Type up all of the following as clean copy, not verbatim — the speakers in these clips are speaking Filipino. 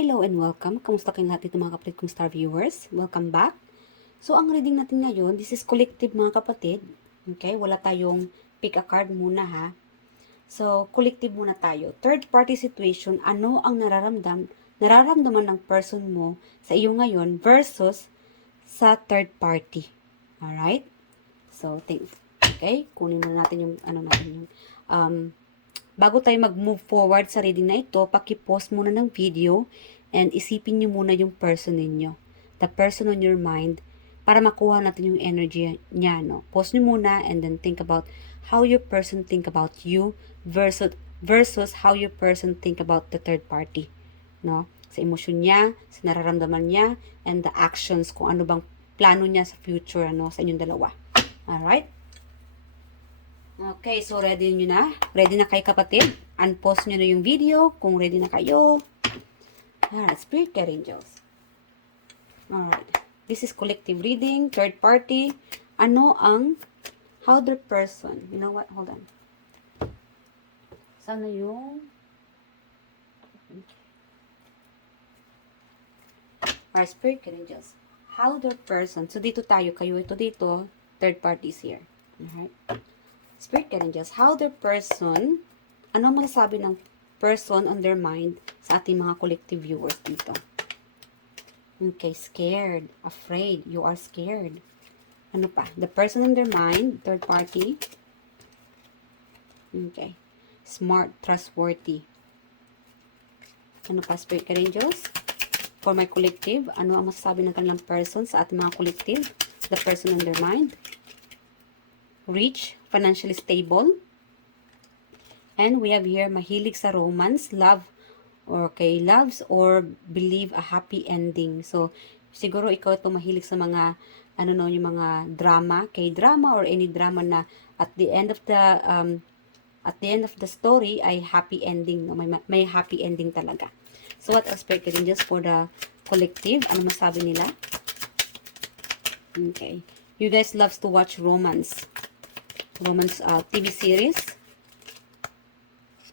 Hello and welcome. Kamusta kayong lahat dito mga kapatid kong star viewers? Welcome back. So, ang reading natin ngayon, this is collective mga kapatid. Okay? Wala tayong pick a card muna ha. So, collective muna tayo. Third party situation, ano ang nararamdaman ng person mo sa iyo ngayon versus sa third party. Alright? So, okay? Kunin na natin yung, bago tayo mag-move forward sa reading na ito, paki-pause muna ng video and isipin nyo muna yung person ninyo. The person on your mind para makuha natin yung energy niya, no? Pause nyo muna and then think about how your person think about you versus how your person think about the third party, no? Sa emosyon niya, sa nararamdaman niya, and the actions, kung ano bang plano niya sa future, ano, sa inyong dalawa. Alright? Okay, so ready nyo na? Ready na kayo kapatid? Unpause nyo na yung video kung ready na kayo. Alright, Spirit Guide Angels. Alright, this is collective reading, third party. Ano ang other person? You know what? Hold on. Sana yung... Alright, Spirit Guide Angels. Other person. So dito tayo, kayo ito dito. Third party is here. Alright. Spirit Guide Angels, how the person, ano masasabi ng person on their mind sa ating mga collective viewers dito? Okay, scared, afraid, you are scared. Ano pa? The person on their mind, third party. Okay, smart, trustworthy. Ano pa, Spirit Guide Angels? For my collective, ano ang masasabi ng kanilang person sa ating mga collective? The person on their mind. Rich, financially stable. And we have here, mahilig sa romance, love, or loves or believe a happy ending. So, siguro ikaw itong mahilig sa mga, yung mga drama, K-drama or any drama na at the end of the story ay happy ending, no? May happy ending talaga. So, what else, Spirit Guide Angels, for the collective? Ano masabi nila? Okay. You guys loves to watch romance TV series.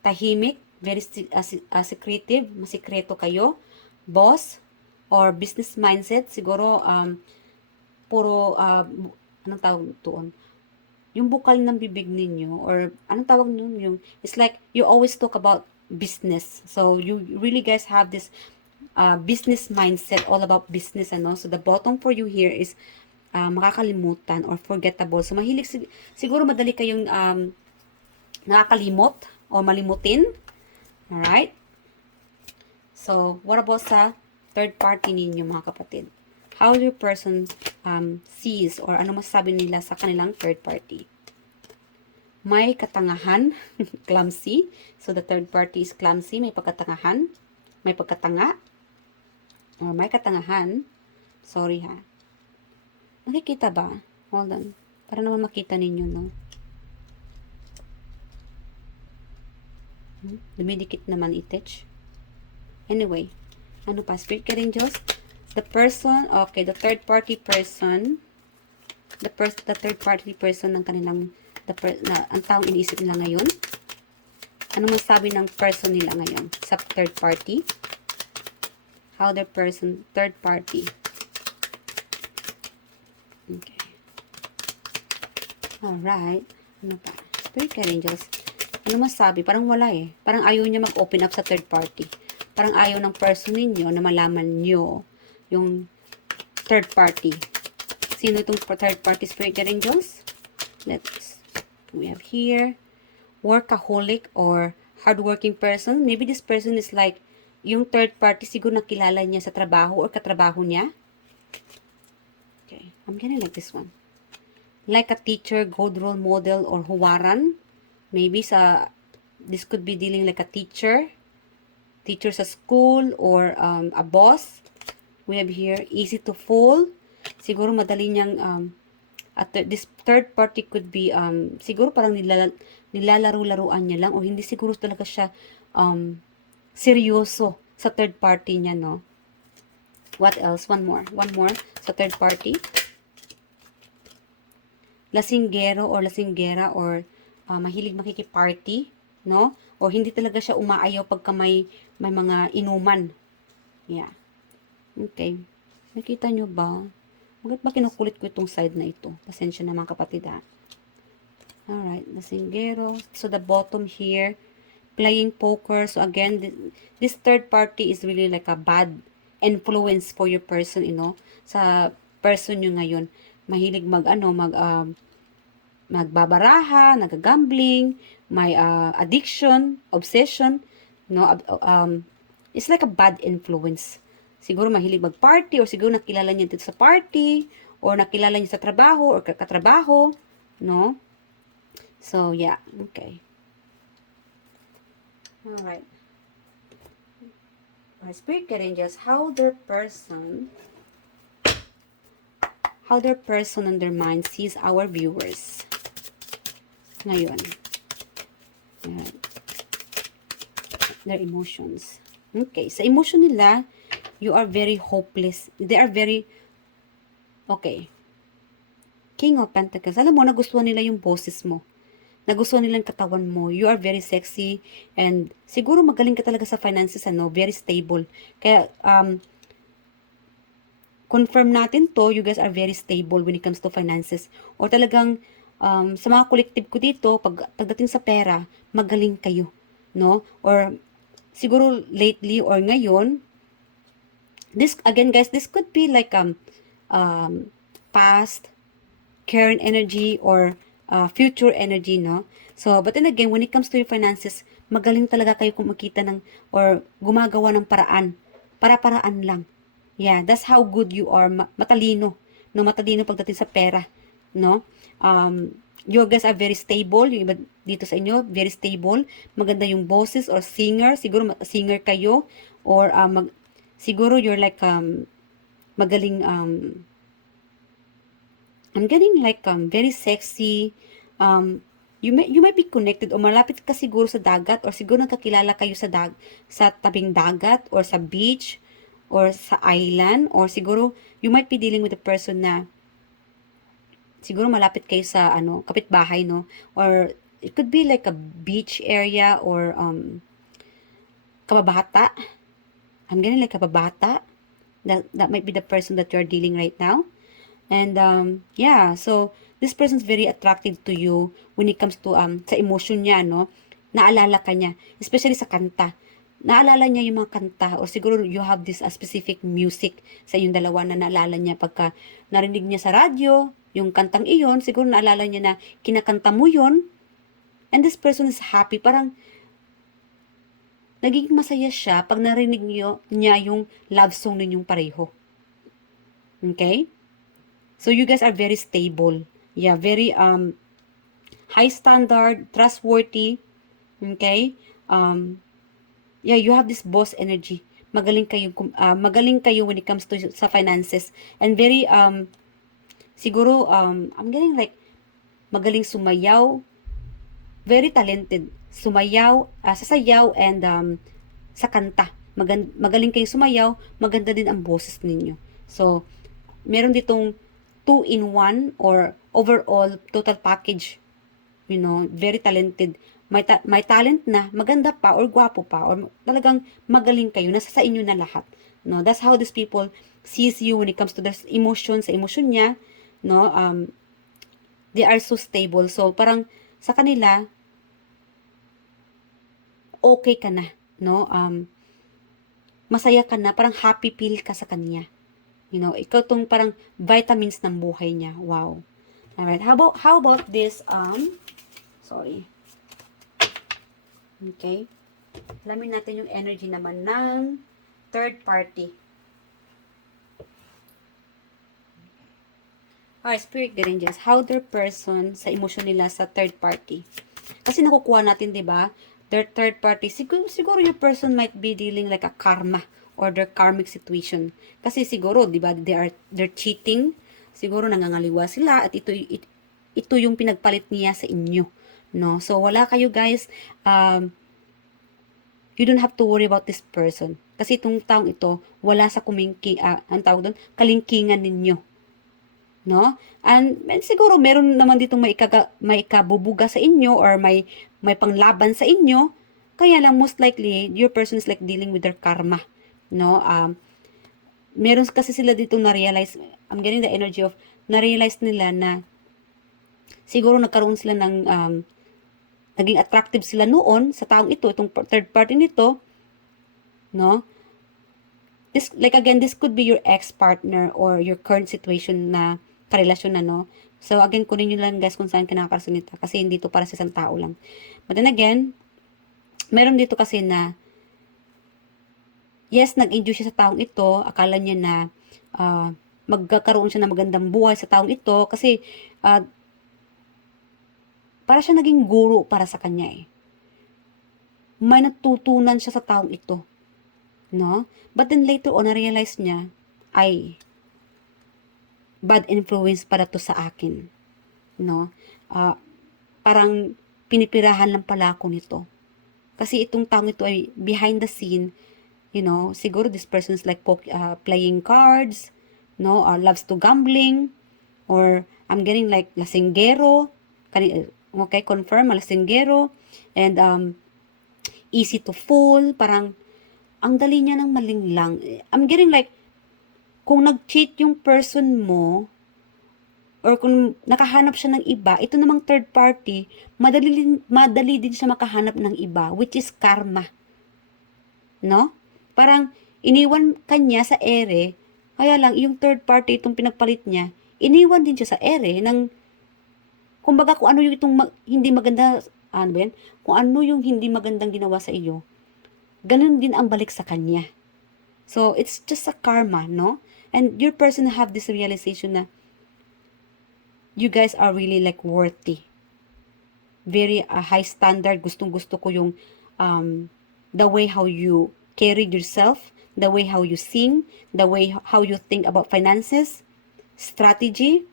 Tahimik, very secretive, masikreto kayo. Boss or business mindset, siguro puro anong tawag doon? Yung bukal ng bibig ninyo or anong tawag nun yung it's like you always talk about business. So you really guys have this business mindset, all about business, ano. So the bottom for you here is makakalimutan or forgettable. So, mahilig siguro madali kayong nakakalimot o malimutin. Alright? So, what about sa third party ninyo, mga kapatid? How your person sees or ano masasabi nila sa kanilang third party? May katangahan, clumsy. So, the third party is clumsy, may pagkatangahan, may pagkatanga, or may katangahan. Sorry ha. Nakikita ba? Hold on. Para naman makita ninyo, no? Dumidikit naman itech. Anyway. Ano pa? Spirit Guide Angels? The person, okay, the third party person, the third party person ng kanilang, ang taong iniisip nila ngayon. Ano masabi ng person nila ngayon sa third party? How the person, third party. Okay. Alright. Ano pa? Spirit Guide Angels. Ano masabi? Parang wala eh. Parang ayaw niya mag-open up sa third party. Parang ayaw ng person ninyo na malaman nyo yung third party. Sino itong third party, Spirit Guide Angels? We have here, workaholic or hardworking person. Maybe this person is like, yung third party siguro nakilala niya sa trabaho or katrabaho niya. Okay, I'm gonna like this one. Like a teacher, good role model, or huwaran. Maybe this could be dealing like a teacher sa school, or a boss. We have here, easy to fool. Siguro madali niyang, this third party could be, siguro parang nilalaro-laruan niya lang, o hindi siguro talaga siya, seryoso sa third party niya, no? What else? One more sa third party. Lasinggero or lasinggera or mahilig makikiparty, no? O hindi talaga siya umaayaw pagka may mga inuman. Yeah. Okay. Nakita nyo ba? Bakit ba kinukulit ko itong side na ito? Pasensya na mga kapatid ha. Alright, Lasinggero. So, the bottom here, playing poker. So, again, this third party is really like a bad influence for your person, sa person nyo ngayon. Mahilig magbabaraha, nagagambling, may addiction, obsession, it's like a bad influence. Siguro mahilig mag-party, or siguro nakilala niya dito sa party, or nakilala niya sa trabaho, or katrabaho, no? So, yeah, okay. Alright. Spirit guide angels, how their person and their mind sees our viewers. Ngayon. Alright. Their emotions. Okay, sa emotion nila, you are very hopeless. They are very, okay. King of Pentacles. Alam mo, nagustuhan nila yung boses mo. Nagustuhan nila yung katawan mo. You are very sexy. And siguro magaling ka talaga sa finances, very stable. Kaya, confirm natin to, you guys are very stable when it comes to finances. O talagang, sa mga collective ko dito, pagdating sa pera, magaling kayo. No? Or, siguro lately or ngayon, this, again guys, this could be like, past, current energy, or future energy, no? So, but then again, when it comes to your finances, magaling talaga kayo kumikita ng, or gumagawa ng paraan. Para-paraan lang. Yeah, that's how good you are. Matalino. No, matalino pagdating sa pera. No? You guys are very stable. Yung iba dito sa inyo, very stable. Maganda yung boses or singer. Siguro singer kayo. Or siguro you're like, magaling, I'm getting like very sexy. You might be connected o malapit ka siguro sa dagat, or siguro nagkakilala kayo sa tabing dagat, or sa beach, or sa island, or siguro you might be dealing with a person na siguro malapit kayo sa kapitbahay, no? Or it could be like a beach area, or kababata. I'm getting like kababata. That might be the person that you're dealing right now. And yeah, so this person's very attractive to you when it comes to sa emotion niya, no? Naalala ka niya, especially sa kanta. Naalala niya yung mga kanta, o siguro you have this specific music sa inyong dalawa na naalala niya pagka narinig niya sa radyo, yung kantang iyon, siguro naalala niya na kinakanta mo yun, and this person is happy, parang nagiging masaya siya pag narinig niya yung love song ninyong pareho. Okay? So you guys are very stable. Yeah, very high standard, trustworthy. Okay? Yeah, you have this boss energy. Magaling kayo when it comes to sa finances, and very siguro I'm getting like magaling sumayaw, very talented sumayaw, sasayaw, and sa kanta. Magaling kayo sumayaw, maganda din ang boses ninyo. So, meron ditong 2-in-1 or overall total package. Very talented. May talent na, maganda pa, or gwapo pa, or talagang magaling kayo, nasa sa inyo na lahat. No, that's how these people sees you when it comes to their emotions, sa emotion niya, no, they are so stable. So, parang sa kanila, okay ka na, no, masaya ka na, parang happy feel ka sa kanya. Ikaw tong parang vitamins ng buhay niya. Wow. Alright, how about this, sorry. Okay. Alamin natin yung energy naman ng third party. Alright, spirit guardians, how their person sa emotion nila sa third party. Kasi nakukuha natin, 'di ba? Their third party, siguro your person might be dealing like a karma or their karmic situation. Kasi siguro, 'di ba, they're cheating. Siguro nangangaliwa sila at ito yung pinagpalit niya sa inyo. No? So, wala kayo guys, you don't have to worry about this person. Kasi itong taong ito, wala sa ang tawag doon, kalingkingan ninyo. No? And siguro, meron naman ditong may ikabubuga sa inyo, or may panglaban sa inyo. Kaya lang, most likely, your person is like dealing with their karma. no? Meron kasi sila dito na-realize, I'm getting the energy of, na-realize nila na siguro nagkaroon sila ng, naging attractive sila noon sa taong ito, itong third party nito, no? This, like again, this could be your ex-partner or your current situation na karelasyon na, no? So, again, kunin nyo lang guys kung saan ka nakakasunita kasi hindi to para sa isang tao lang. But then again, meron dito kasi na, yes, nag-enjoy siya sa taong ito, akala niya na magkakaroon siya ng magandang buhay sa taong ito kasi para siya naging guro para sa kanya eh. May natutunan siya sa taong ito. No? But then later on, na-realize niya, ay, bad influence para to sa akin. No? Parang pinipirahan lang pala ako nito. Kasi itong taong ito ay behind the scene, you know, siguro this person is like playing cards, no, loves to gambling, or I'm getting like lasinggero, okay, confirm, lasinggero, and easy to fool, parang ang dali niya ng malinglang. I'm getting like, kung nag-cheat yung person mo, or kung nakahanap siya ng iba, ito namang third party, madali din siya makahanap ng iba, which is karma. No? Parang, iniwan kanya sa ere, kaya lang, yung third party, itong pinagpalit niya, iniwan din siya sa ere, ng, kumbaga, kung ano yung itong hindi maganda, ano ba yan? Kung ano yung hindi magandang ginawa sa iyo, ganun din ang balik sa kanya. So, it's just a karma, no? And your person have this realization na you guys are really like worthy. Very high standard. Gustong-gusto ko yung the way how you carry yourself, the way how you sing, the way how you think about finances, strategy.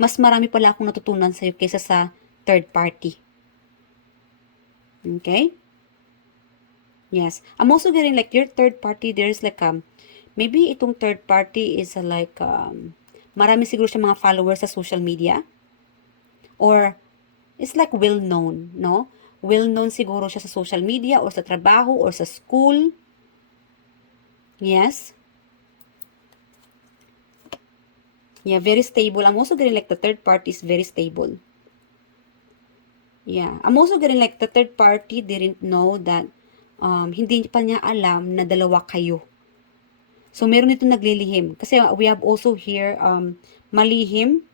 Mas marami pala akong natutunan sa'yo kaysa sa third party. Okay? Yes. I'm also getting like your third party, there's like, maybe itong third party is like, marami siguro siya mga followers sa social media. Or, it's like well-known, no? Well-known siguro siya sa social media, or sa trabaho, or sa school. Yes. Yeah, very stable. I'm also getting like the third party is very stable. Yeah. I'm also getting like the third party didn't know that hindi pa niya alam na dalawa kayo. So, meron itong naglilihim. Kasi we have also here malihim.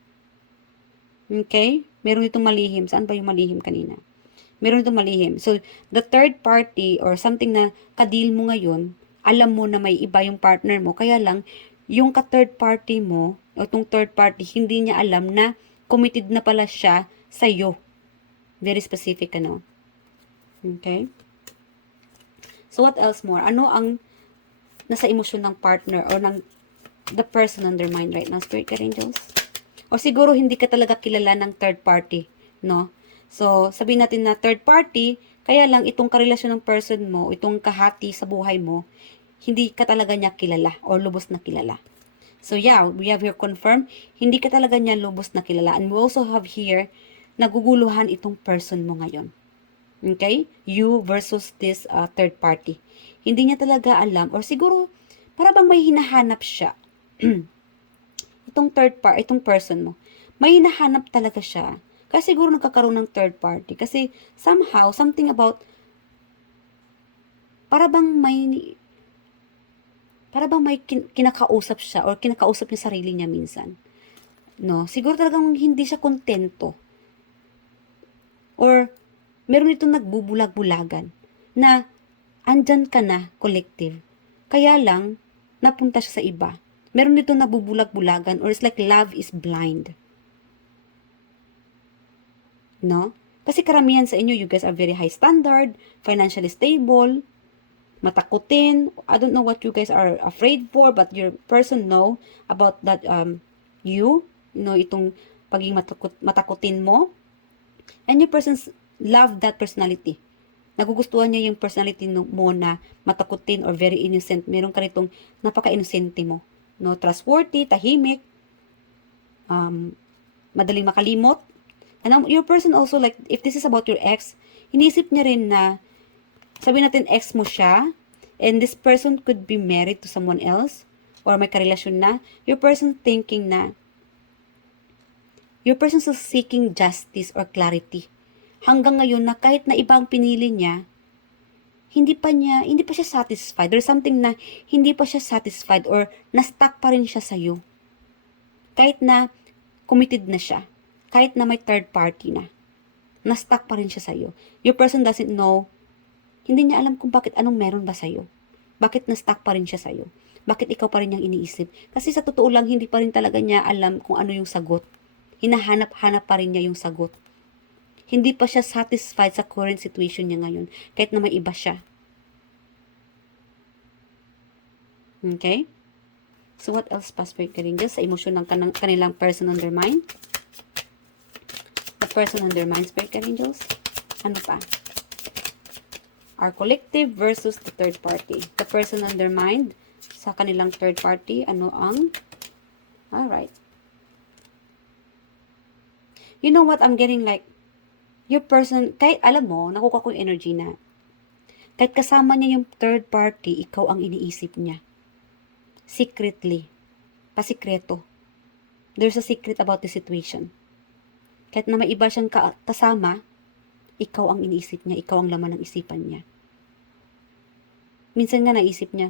Okay? Meron itong malihim. Saan ba yung malihim kanina? Meron itong malihim. So, the third party or something na kadil mo ngayon, alam mo na may iba yung partner mo. Kaya lang, yung ka-third party mo, o itong third party, hindi niya alam na committed na pala siya sa'yo. Very specific, ano? Okay? So, what else more? Ano ang nasa emosyon ng partner or ng the person on their mind right now, Spirit Guide Angels? O siguro hindi ka talaga kilala ng third party, no? So, sabihin natin na third party, kaya lang itong karelasyon ng person mo, itong kahati sa buhay mo, hindi ka talaga niya kilala or lubos na kilala. So, yeah, we have here confirmed, hindi ka talaga niya lubos na kilala. And we also have here, naguguluhan itong person mo ngayon. Okay? You versus this third party. Hindi niya talaga alam, or siguro, para bang may hinahanap siya. Itong person mo. May hinahanap talaga siya. Kasi siguro nagkakaroon ng third party. Kasi somehow, something about, para bang may kinakausap siya, or kinakausap niya sarili niya minsan. No? Siguro talagang hindi siya kontento. Or, meron itong nagbubulag-bulagan na andyan ka na, collective. Kaya lang, napunta siya sa iba. Meron itong nabubulag-bulagan, or it's like love is blind. No? Kasi karamihan sa inyo, you guys are very high standard, financially stable, matakutin. I don't know what you guys are afraid for, but your person know about that, you know, itong pagiging matakutin mo. And your person's love that personality. Nagugustuhan niya yung personality mo na matakutin or very innocent. Meron ka ritong napaka-innocente mo. No, trustworthy, tahimik, madaling makalimot. And your person also, like, if this is about your ex, inisip niya rin na, sabihin natin ex mo siya, And this person could be married to someone else or may karelasyon na. Your person thinking na your person is seeking justice or clarity. Hanggang ngayon na kahit na iba ang pinili niya, hindi pa siya satisfied. There's something na hindi pa siya satisfied or na-stuck pa rin siya sa'yo. Kahit na committed na siya. Kahit na may third party na. Na-stuck pa rin siya sa'yo. Your person doesn't know, hindi niya alam kung bakit anong meron ba sa'yo. Bakit na-stuck pa rin siya sa'yo. Bakit ikaw pa rin niyang iniisip. Kasi sa totoo lang, hindi pa rin talaga niya alam kung ano yung sagot. Hinahanap-hanap pa rin niya yung sagot. Hindi pa siya satisfied sa current situation niya ngayon. Kahit na may iba siya. Okay? So what else pa, Spirit Guide Angels? Sa emosyon ng kanilang person on their mind? The person on their mind, Spirit Guide Angels? Ano pa? Our collective versus the third party. The person on their mind sa kanilang third party, ano ang? Alright. You know what? I'm getting like, your person, kahit alam mo, nakuha ko yung energy na, kahit kasama niya yung third party, ikaw ang iniisip niya. Secretly. Pasikreto. There's a secret about the situation. Kahit na may iba siyang kasama, ikaw ang iniisip niya, ikaw ang laman ng isipan niya. Minsan nga naisip niya,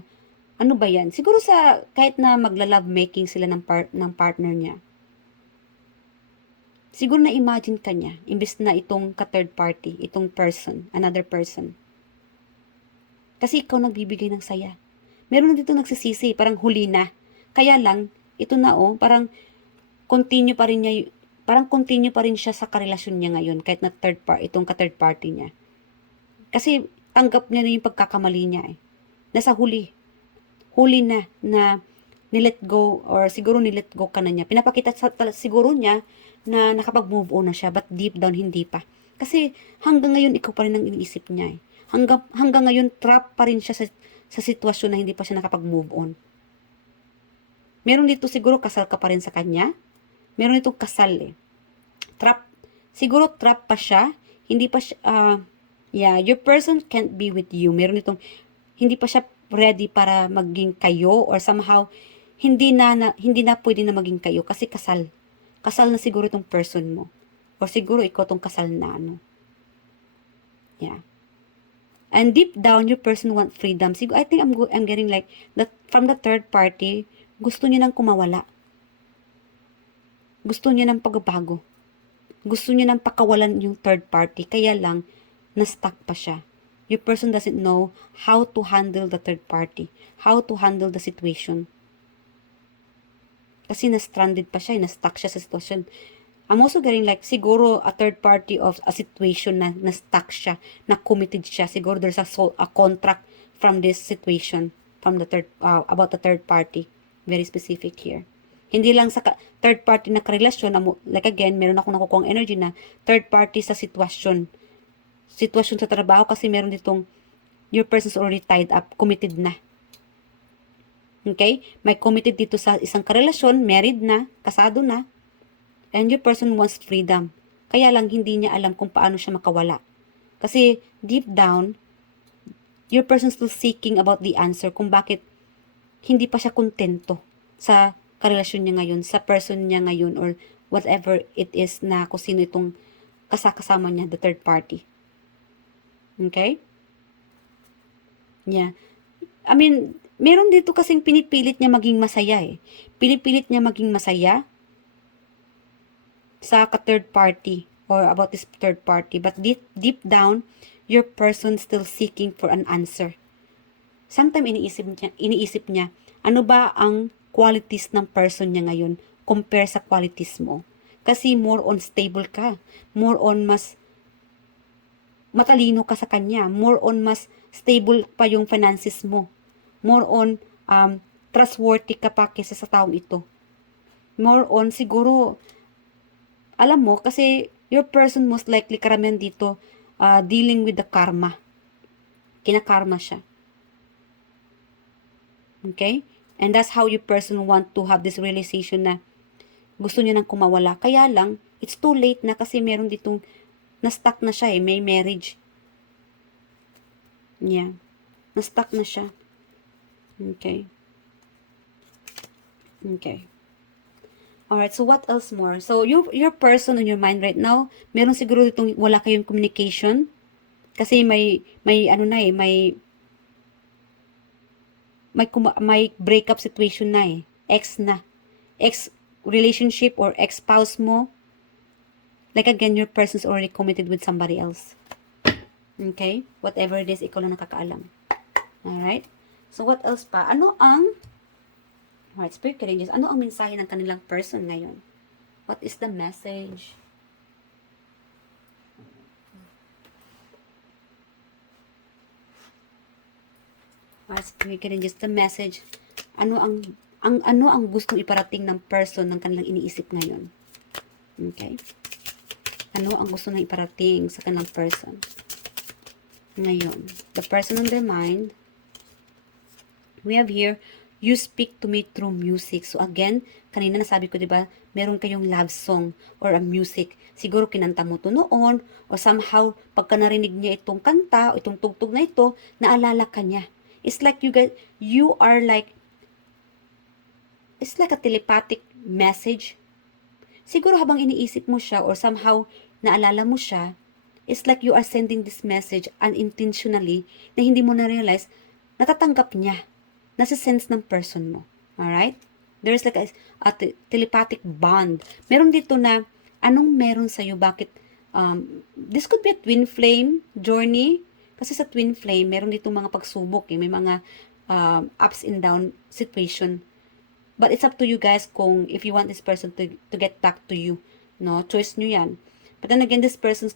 ano ba yan? Siguro sa, kahit na magla-love making sila ng partner niya, siguro na-imagine ka niya, imbes na itong ka-third party, itong person, another person. Kasi ikaw nagbibigay ng saya. Meron na dito nagsisisi, parang huli na. Kaya lang, ito na parang continue pa rin siya sa karelasyon niya ngayon, kahit na itong ka-third party niya. Kasi tanggap niya na yung pagkakamali niya Nasa huli. Huli na nilet go, or siguro nilet go ka na niya. Pinapakita siguro niya na nakapag-move on na siya, but deep down hindi pa. Kasi hanggang ngayon ikaw pa rin ang iniisip niya Hanggang ngayon trap pa rin siya sa sitwasyon na hindi pa siya nakapag-move on. Meron dito siguro kasal ka pa rin sa kanya. Meron itong kasal Trap. Siguro trap pa siya. Hindi pa siya, your person can't be with you. Meron itong, hindi pa siya ready para maging kayo, or somehow, hindi na pwede na maging kayo kasi kasal. Kasal na siguro itong person mo. O siguro ikaw itong kasal na Yeah. And deep down, your person want freedom. Siguro, I think I'm getting like, that from the third party, gusto niya nang kumawala. Gusto niya nang pagbabago. Gusto niya nang pakawalan yung third party. Kaya lang, na-stuck pa siya. Your person doesn't know how to handle the third party. How to handle the situation. Kasi na-stranded pa siya, na-stuck siya sa situation. I'm also getting like, siguro a third party of a situation na stuck siya, na committed siya. Siguro there's a contract from this situation, from the about the third party. Very specific here. Hindi lang sa third party na karelasyon, like again, meron ako nakukuha energy na third party sa sitwasyon. Sitwasyon sa trabaho, kasi meron ditong your person's already tied up, committed na. Okay? May committed dito sa isang karelasyon, married na, kasado na, and your person wants freedom. Kaya lang hindi niya alam kung paano siya makawala. Kasi deep down, your person still seeking about the answer kung bakit hindi pa siya kontento sa karelasyon niya ngayon, sa person niya ngayon, or whatever it is na kung sino itong kasama niya, the third party. Okay? Yeah. I mean, meron dito kasing pinipilit niya maging masaya Pinipilit niya maging masaya sa ka-third party or about this third party. But deep down, your person still seeking for an answer. Sometimes iniisip niya, ano ba ang qualities ng person niya ngayon compare sa qualities mo? Kasi more on stable ka. More on mas matalino ka sa kanya. More on mas stable pa yung finances mo. More on trustworthy ka pa kesa sa taong ito. More on siguro, alam mo, kasi your person most likely karamihan dito dealing with the karma. Kinakarma siya. Okay? And that's how your person want to have this realization na gusto niya nang kumawala. Kaya lang, it's too late na kasi meron ditong na-stuck na siya may marriage. Yeah. Na-stuck na siya. Okay. Okay. Alright, so what else more? So, your person in your mind right now, meron siguro itong wala kayong communication. Kasi may ano na eh, may breakup situation na eh. Ex na. Ex relationship or ex spouse mo. Like again, your person's already committed with somebody else. Okay? Whatever it is, ikaw lang nakakaalam. Alright? So, what else pa? Alright, Spirit Guardians, ano ang mensahe ng kanilang person ngayon? What is the message? Alright, Spirit Guardians, the message. Ano ang gustong iparating ng person ng kanilang iniisip ngayon? Okay? Ano ang gusto na iparating sa kanilang person ngayon? The person on their mind. We have here, you speak to me through music. So again, kanina nasabi ko, di ba, meron kayong love song or a music. Siguro kinanta mo to noon, or somehow, pagka narinig niya itong kanta, o itong tugtog na ito, naalala ka niya. It's like it's like a telepathic message. Siguro habang iniisip mo siya, or somehow, naalala mo siya, it's like you are sending this message unintentionally, na hindi mo na-realize, natatanggap niya. Nasa-sense ng person mo. Alright? There's like a telepathic bond. Meron dito na, anong meron sa'yo? Bakit? This could be a twin flame journey. Kasi sa twin flame, meron dito mga pagsubok. May mga ups and down situation. But it's up to you guys kung if you want this person to get back to you. No? Choice nyo yan. But then again, this person's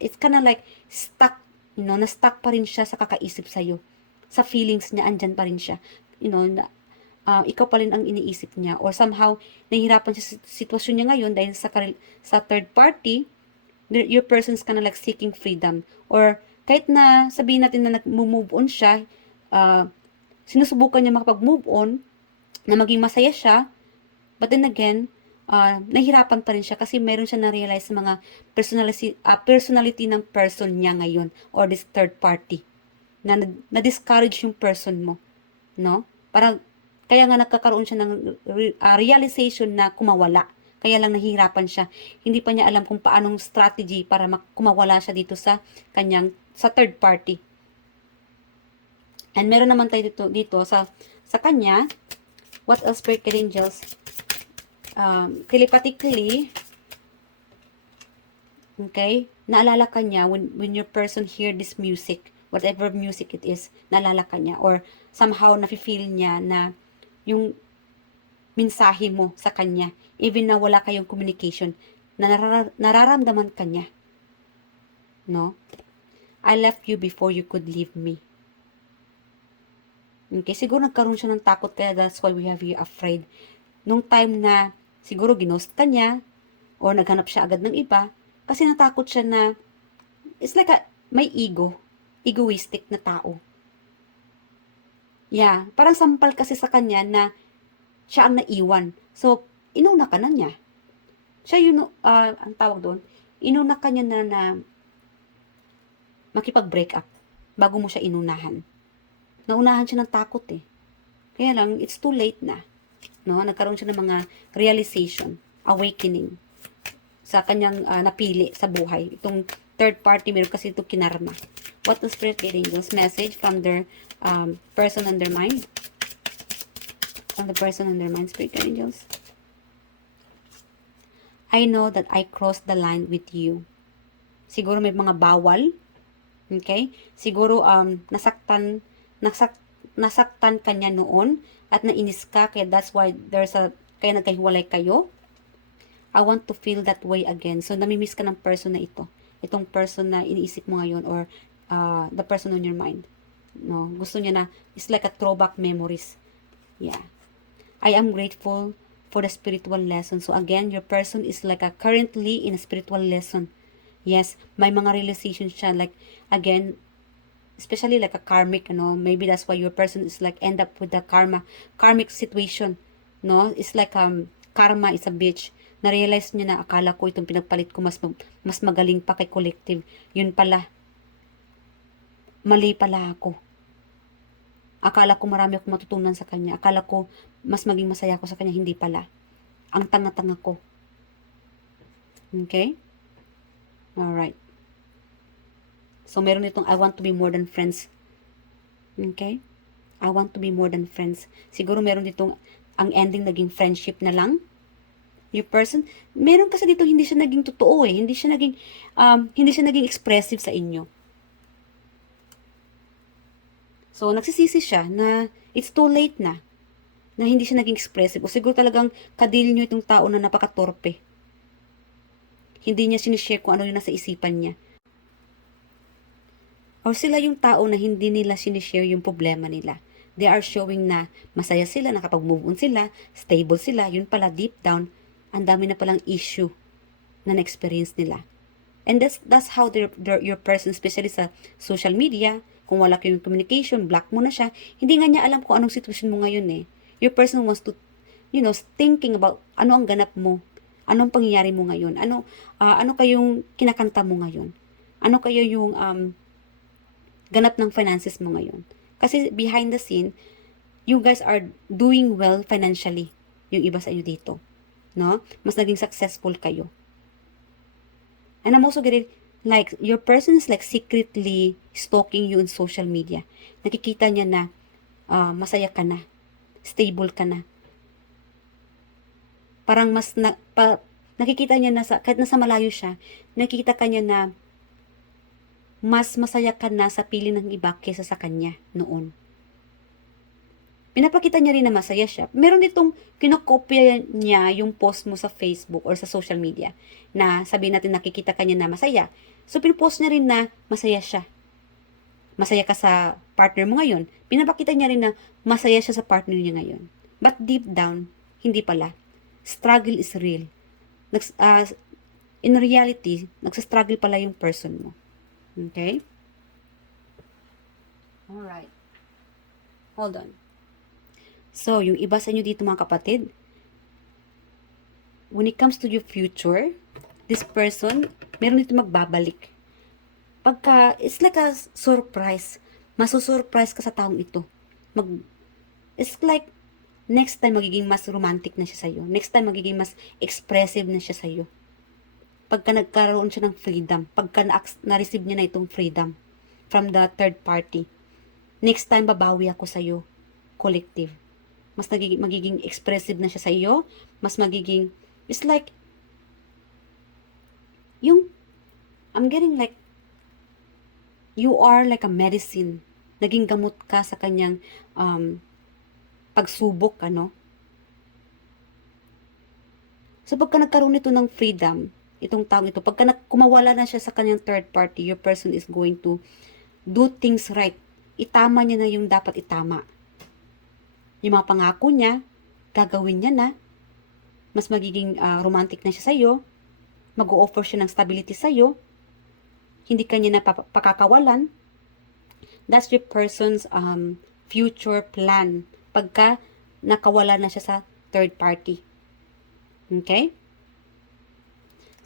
it's kinda like stuck. Na-stuck pa rin siya sa kakaisip sa'yo. Sa feelings niya, andyan pa rin siya. Ikaw pa rin ang iniisip niya. Or somehow, nahihirapan siya sa sitwasyon niya ngayon dahil sa third party, your person's kind of like seeking freedom. Or kahit na sabihin natin na nag-move on siya, sinusubukan niya makapag-move on, na maging masaya siya, but then again, nahihirapan pa rin siya kasi meron siya na-realize sa mga personality ng person niya ngayon or this third party na-discourage yung person mo, no? Parang, kaya nga nagkakaroon siya ng realization na kumawala. Kaya lang nahihirapan siya. Hindi pa niya alam kung paanong strategy para kumawala siya dito sa third party. And meron naman tayo dito sa kanya, what else, Spirit Angels? Telepathically, okay, naalala ka niya when your person hear this music, whatever music it is, naalala ka niya, or somehow nafe-feel niya na yung mensahe mo sa kanya, even na wala kayong communication, na nararamdaman ka niya. No? I left you before you could leave me. Okay, siguro nagkaroon siya ng takot, kaya that's why we have you afraid. Nung time na siguro ginost ka niya, or naghanap siya agad ng iba, kasi natakot siya na, it's like may egoistic na tao. Yeah, parang sampal kasi sa kanya na siya ang naiwan. So, inuna ka na niya. Siya yun, ang tawag doon, inuna ka niya na makipag-break up bago mo siya inunahan. Naunahan siya ng takot eh. Kaya lang, it's too late na. No? Nagkaroon siya ng mga realization, awakening sa kanyang napili sa buhay. Itong third party, meron kasi ito kinarma. What the Spirit Angels message from their person on their mind? From the person on their mind, Spirit Angels. I know that I crossed the line with you. Siguro may mga bawal. Okay? Siguro nasaktan kanya noon at nainis ka, kaya that's why kaya nagkahiwalay kayo. I want to feel that way again. So, namimiss ka ng person na ito. Itong person na iniisip mo ngayon, or the person on your mind. No? Gusto niya na, it's like a throwback memories. Yeah. I am grateful for the spiritual lesson. So, again, your person is like currently in a spiritual lesson. Yes, may mga realization siya. Like, again, especially like a karmic, maybe that's why your person is like end up with the karmic situation. No? It's like karma is a bitch. Na-realize niya na akala ko itong pinagpalit ko mas magaling pa kay collective. Yun pala. Mali pala ako. Akala ko marami akong matutunan sa kanya. Akala ko mas maging masaya ako sa kanya. Hindi pala. Ang tanga-tanga ko. Okay? Alright. So, meron itong I want to be more than friends. Okay? I want to be more than friends. Siguro meron ditong ang ending naging friendship na lang. Your person, meron kasi dito hindi siya naging totoo eh. Hindi siya naging expressive sa inyo. So, nagsisisi siya na it's too late na hindi siya naging expressive. O siguro talagang kadil nyo itong tao na napakatorpe. Hindi niya sinishare kung ano yung nasa isipan niya. Or sila yung tao na hindi nila sinishare yung problema nila. They are showing na masaya sila, nakapag-move on sila, stable sila. Yun pala, deep down, ang dami na palang issue na na-experience nila. And that's how your person, especially sa social media, kung wala kayong communication, block mo na siya. Hindi nga niya alam kung anong sitwasyon mo ngayon eh. Your person wants to, thinking about ano ang ganap mo, anong pangyayari mo ngayon, ano kayong kinakanta mo ngayon, ano kayo yung ganap ng finances mo ngayon. Kasi behind the scene, you guys are doing well financially, yung iba sa inyo dito. No? Mas naging successful kayo. And I'm also getting, like, your person is like secretly stalking you on social media. Nakikita niya na masaya ka na, stable ka na. Parang nakikita niya na, kahit nasa malayo siya, nakikita ka niya na mas masaya ka na sa piling ng iba kesa sa kanya noon. Pinapakita niya rin na masaya siya. Meron ditong kinokopya niya yung post mo sa Facebook or sa social media na sabihin natin nakikita ka niya na masaya. So, pinupost niya rin na masaya siya. Masaya ka sa partner mo ngayon. Pinapakita niya rin na masaya siya sa partner niya ngayon. But deep down, hindi pala. Struggle is real. In reality, nagsastruggle pala yung person mo. Okay? Alright. Hold on. So, yung iba sa inyo dito mga kapatid, when it comes to your future, this person, meron dito magbabalik. It's like a surprise. Masusurprise ka sa taong ito. It's like, next time magiging mas romantic na siya sa'yo. Next time magiging mas expressive na siya sa'yo. Pagka nagkaroon siya ng freedom, pagka na-receive niya na itong freedom from the third party, next time babawi ako sa'yo, collective. Mas magiging expressive na siya sa iyo, mas magiging, it's like, I'm getting like, you are like a medicine. Naging gamot ka sa kanyang pagsubok, ano? So, pagka nagkaroon ito ng freedom, itong taong ito, pagka kumawala na siya sa kanyang third party, your person is going to do things right. Itama niya na yung dapat itama. Yung mga pangako niya, gagawin niya na, mas magiging romantic na siya sa'yo, mag-o-offer siya ng stability sa'yo, hindi ka niya na pakakawalan. That's your person's future plan pagka nakawala na siya sa third party. Okay?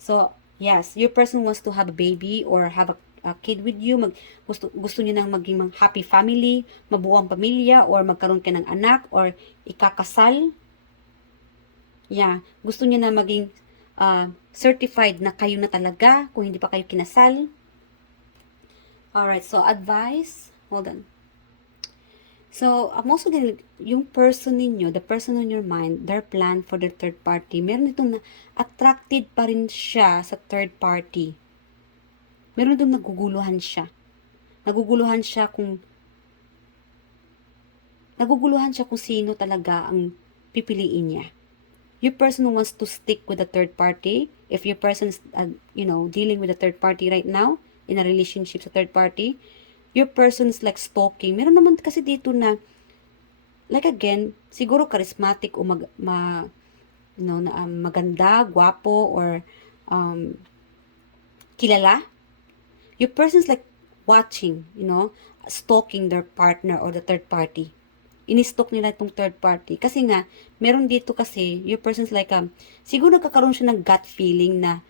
So, yes, your person wants to have a baby or have a kid with you, gusto niyo nang maging happy family, mabuo ang pamilya, or magkaroon ka ng anak, or ikakasal. Yeah, gusto niyo na maging certified na kayo na talaga, kung hindi pa kayo kinasal. Alright, so advice, hold on. So, I'm also getting, yung person ninyo, the person on your mind, their plan for their third party, meron itong attracted pa rin siya sa third party. Meron itong naguguluhan siya. Naguguluhan siya kung sino talaga ang pipiliin niya. Your person wants to stick with the third party. If your person is, dealing with a third party right now, in a relationship sa third party, your person is like stalking. Meron naman kasi dito na, like again, siguro charismatic o maganda, gwapo, or kilala. Your person is like watching, stalking their partner or the third party. Ini-stalk nila itong third party. Kasi nga, meron dito kasi, your person is like, siguro nagkakaroon siya ng gut feeling na,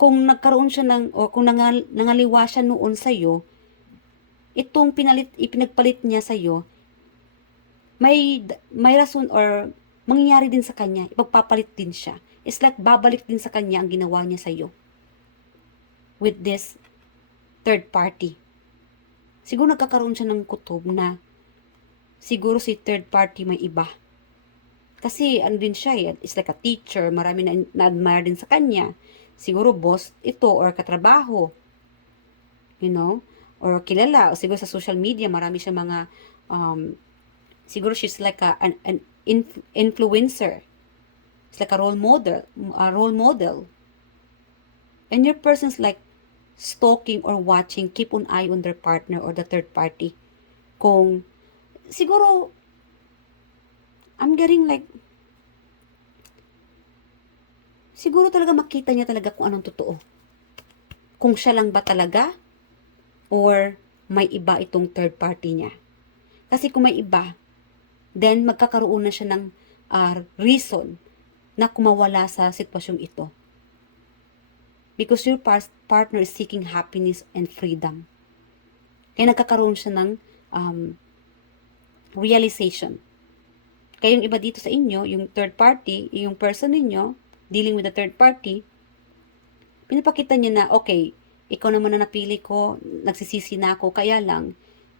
kung nagkaroon siya kung nangaliwa siya noon sa'yo, itong ipinagpalit niya sa'yo, may rason or mangyayari din sa kanya, ipagpapalit din siya. It's like babalik din sa kanya ang ginawa niya sa'yo with this third party. Siguro nagkakaroon siya ng kutob na siguro si third party may iba. Kasi ano din siya eh, it's like a teacher, marami na-admire din sa kanya. Siguro boss ito or katrabaho, you know, or kilala, o siguro sa social media, marami siya mga, siguro she's like an influencer. It's like a role model. And your person's like stalking or watching, keep an eye on their partner or the third party. Kung, siguro, I'm getting like, siguro talaga makita niya talaga kung anong totoo. Kung siya lang ba talaga, or may iba itong third party niya. Kasi kung may iba, then magkakaroon na siya ng reason na kumawala sa sitwasyong ito. Because your partner is seeking happiness and freedom. Kaya nagkakaroon siya ng realization. Kaya yung iba dito sa inyo, yung third party, yung person ninyo, dealing with the third party, pinapakita niya na, okay, ikaw naman na napili ko, nagsisisi na ako, kaya lang,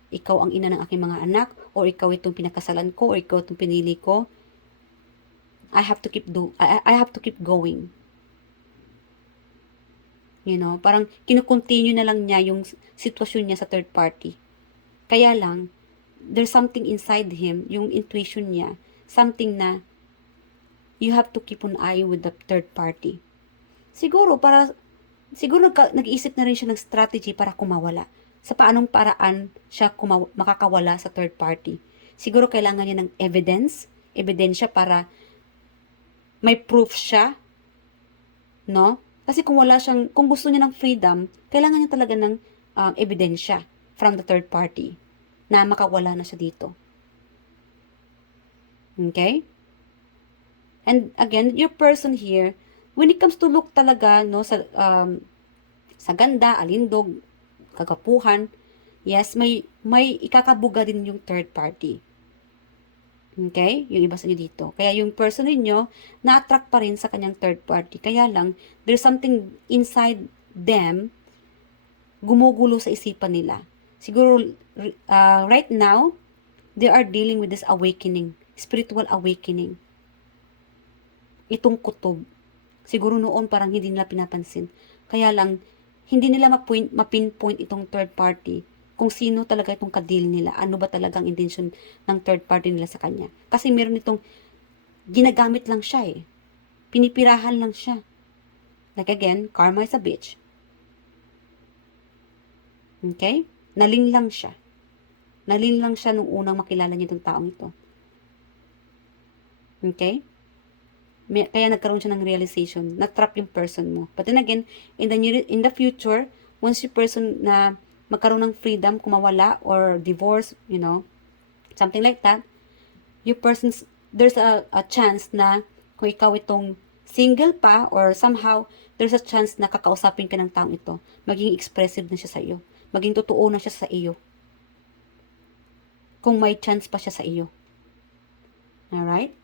ikaw ang ina ng aking mga anak, or ikaw itong pinakasalan ko, or ikaw itong pinili ko, I have to keep going. You know, parang kinukontinue na lang niya yung sitwasyon niya sa third party. Kaya lang, there's something inside him, yung intuition niya, something na you have to keep an eye with the third party. Siguro nag-iisip na rin siya ng strategy para kumawala. Sa paanong paraan siya makakawala sa third party. Siguro kailangan niya ng ebidensya para may proof siya, no? Kasi kung gusto niya ng freedom, kailangan niya talaga ng ebidensya from the third party na makawala na siya dito. Okay? And again, your person here, when it comes to look talaga, no, sa ganda, alindog, kagapuhan, yes, may ikakabuga din yung third party. Okay? Yung iba sa inyo dito. Kaya yung person ninyo, na-attract pa rin sa kanyang third party. Kaya lang, there's something inside them, gumugulo sa isipan nila. Siguro, right now, they are dealing with this awakening, spiritual awakening. Itong kutob. Siguro noon parang hindi nila pinapansin. Kaya lang, hindi nila mapinpoint itong third party kung sino talaga itong kadil nila. Ano ba talagang intention ng third party nila sa kanya. Kasi meron itong ginagamit lang siya eh. Pinipirahan lang siya. Like again, karma is a bitch. Okay? Nalinlang siya. Nalinlang siya nung unang makilala niya itong taong ito. Okay? Kaya nagkaroon siya ng realization. Na-trap yung person mo. But then again, in the future, once yung person na magkaroon ng freedom, kumawala, or divorce, you know, something like that, there's a chance na kung ikaw itong single pa, or somehow, there's a chance na kakausapin ka ng taong ito. Maging expressive na siya sa iyo. Maging totoo na siya sa iyo. Kung may chance pa siya sa iyo. Alright?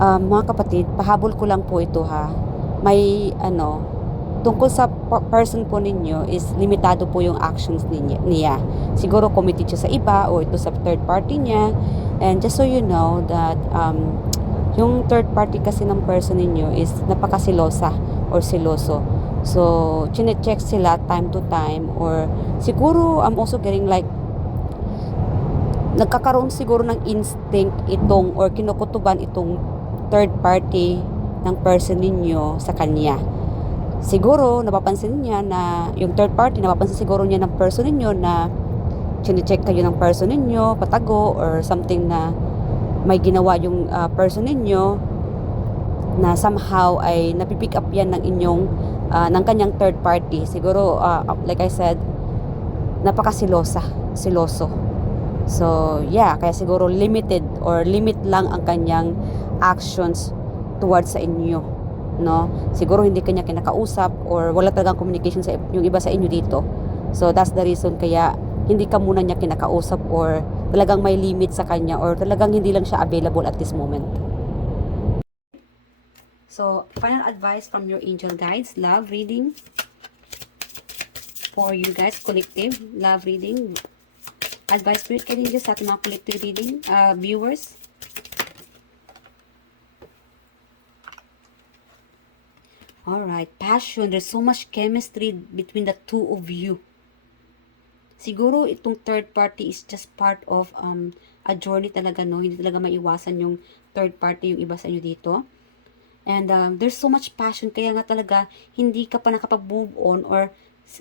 Mga kapatid, pahabol ko lang po ito ha. May tungkol sa person po ninyo is limitado po yung actions niya. Siguro committed siya sa iba o ito sa third party niya. And just so you know that yung third party kasi ng person ninyo is napakasilosa or siloso. So, chine-check sila time to time, or siguro I'm also getting like nagkakaroon siguro ng instinct itong or kinukutuban itong third party ng person ninyo sa kanya. Siguro, napapansin niya na yung third party, napapansin siguro niya ng person ninyo na chine-check kayo ng person ninyo, patago, or something na may ginawa yung person ninyo na somehow ay napipick up yan ng inyong, ng kanyang third party. Siguro, like I said, siloso. So, yeah, kaya siguro limited or limit lang ang kanyang actions towards sa inyo, no? Siguro hindi kanya kinakausap or wala talagang communication sa yung iba sa inyo dito. So, that's the reason kaya hindi ka muna niya kinakausap or talagang may limit sa kanya or talagang hindi lang siya available at this moment. So, final advice from your angel guides, love reading for you guys, collective love reading. Advice spirit ka rin sa ating mga collective reading viewers. Alright, passion. There's so much chemistry between the two of you. Siguro itong third party is just part of a journey talaga, no? Hindi talaga maiwasan yung third party, yung iba sa inyo dito. And there's so much passion, kaya nga talaga hindi ka pa nakapag-move on or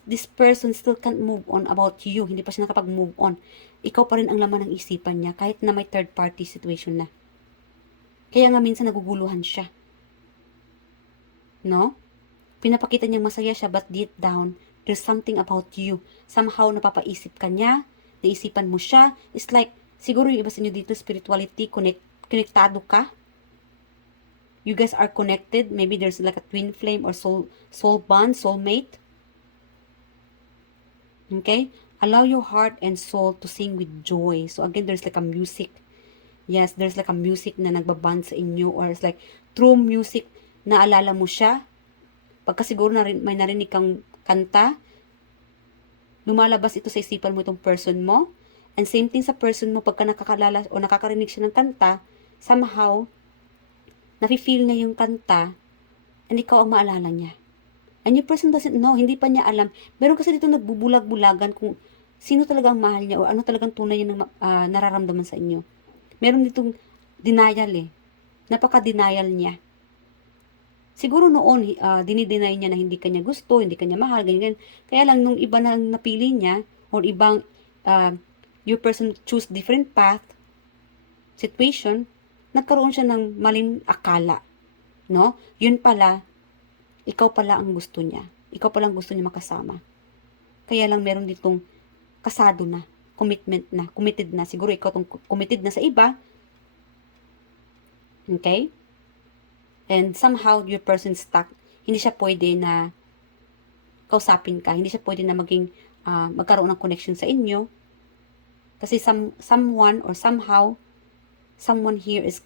this person still can't move on about you. Hindi pa siya nakapag-move on. Ikaw pa rin ang laman ng isipan niya kahit na may third party situation na. Kaya nga minsan naguguluhan siya. No? Pinapakita niyang masaya siya but deep down, there's something about you. Somehow napapaisip ka niya, naisipan mo siya. It's like, siguro yung iba sa inyo dito, spirituality, konektado ka. You guys are connected. Maybe there's like a twin flame or soul bond, soulmate. Okay? Allow your heart and soul to sing with joy. So again, there's like a music. Yes, there's like a music na nagbaband sa inyo or it's like true music na alala mo siya. Pagka siguro may narinig kang kanta, lumalabas ito sa isipan mo itong person mo. And same thing sa person mo, pagka nakakalala o nakakarinig siya ng kanta, somehow, nafe-feel niya yung kanta, and ikaw ang maalala niya. And yung person doesn't know, hindi pa niya alam. Meron kasi dito nagbubulag-bulagan kung sino talaga ang mahal niya o ano talagang tunay niya nararamdaman sa inyo. Meron ditong denial eh. Napaka-denial niya. Siguro noon, dinideny niya na hindi kanya gusto, hindi kanya mahal, ganyan. Kaya lang, nung iba na napili niya, or ibang, your person choose different path, situation, nagkaroon siya ng maling akala. No? Yun pala, ikaw pala ang gusto niya. Ikaw pala ang gusto niya makasama. Kaya lang meron ditong kasado na, commitment na, committed na. Siguro ikaw tong committed na sa iba. Okay? And somehow, your person stuck. Hindi siya pwede na kausapin ka. Hindi siya pwede na magkaroon ng connection sa inyo. Kasi someone or somehow, someone here is,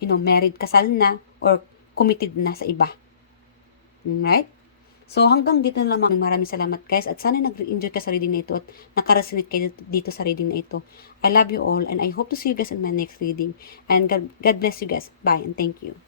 married, kasal na, or committed na sa iba. Alright? So, hanggang dito na lang. Maraming salamat guys. At sana nag-enjoy ka sa reading na ito at nakaresonate kayo dito sa reading na ito. I love you all and I hope to see you guys in my next reading. And God bless you guys. Bye and thank you.